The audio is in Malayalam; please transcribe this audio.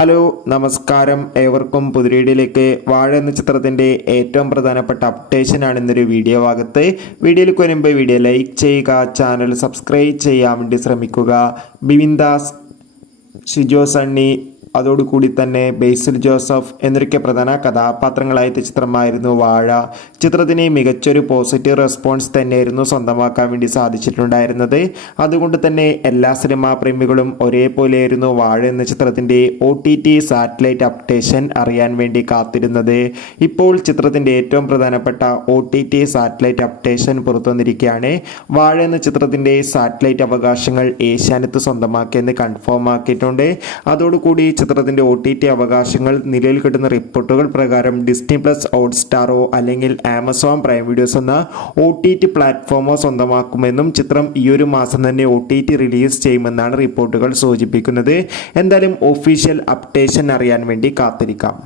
ഹലോ നമസ്കാരം, ഏവർക്കും പുതിരീഡിലേക്ക്. വാഴ എന്ന ചിത്രത്തിൻ്റെ ഏറ്റവും പ്രധാനപ്പെട്ട അപ്ഡേഷനാണ് ഇന്നൊരു വീഡിയോ ഭാഗത്ത്. വീഡിയോയിലേക്ക് വരുമ്പോൾ വീഡിയോ ലൈക്ക് ചെയ്യുക, ചാനൽ സബ്സ്ക്രൈബ് ചെയ്യാൻ വേണ്ടി ശ്രമിക്കുക. ബിബിൻ ദാസ്, ഷിജോ സണ്ണി, അതോടുകൂടി തന്നെ ബേസിൽ ജോസഫ് എന്നൊക്കെ പ്രധാന കഥാപാത്രങ്ങളായ ചിത്രമായിരുന്നു വാഴ. ചിത്രത്തിന് മികച്ചൊരു പോസിറ്റീവ് റെസ്പോൺസ് തന്നെയായിരുന്നു സ്വന്തമാക്കാൻ വേണ്ടി സാധിച്ചിട്ടുണ്ടായിരുന്നത്. അതുകൊണ്ട് തന്നെ എല്ലാ സിനിമാ പ്രേമികളും ഒരേപോലെയായിരുന്നു വാഴ എന്ന ചിത്രത്തിൻ്റെ OTT സാറ്റലൈറ്റ് അപ്ഡേഷൻ അറിയാൻ വേണ്ടി കാത്തിരുന്നത്. ഇപ്പോൾ ചിത്രത്തിൻ്റെ ഏറ്റവും പ്രധാനപ്പെട്ട OTT സാറ്റലൈറ്റ് അപ്ഡേഷൻ പുറത്തു വന്നിരിക്കുകയാണ്. വാഴ എന്ന ചിത്രത്തിൻ്റെ സാറ്റലൈറ്റ് അവകാശങ്ങൾ ഏഷ്യാനെറ്റ് സ്വന്തമാക്കിയെന്ന് കൺഫേം ആക്കിയിട്ടുണ്ട്. അതോടുകൂടി ചിത്രത്തിൻ്റെ OTT അവകാശങ്ങൾ നിലവിൽ കിട്ടുന്ന റിപ്പോർട്ടുകൾ പ്രകാരം ഡിസ്നി പ്ലസ്, ഹോട്ട്സ്റ്റാറോ അല്ലെങ്കിൽ ആമസോൺ പ്രൈം വീഡിയോസ് എന്ന OTT പ്ലാറ്റ്ഫോമോ സ്വന്തമാക്കുമെന്നും ചിത്രം ഈ ഒരു മാസം തന്നെ OTT റിലീസ് ചെയ്യുമെന്നാണ് റിപ്പോർട്ടുകൾ സൂചിപ്പിക്കുന്നത്. എന്തായാലും ഒഫീഷ്യൽ അപ്ഡേഷൻ അറിയാൻ വേണ്ടി കാത്തിരിക്കാം.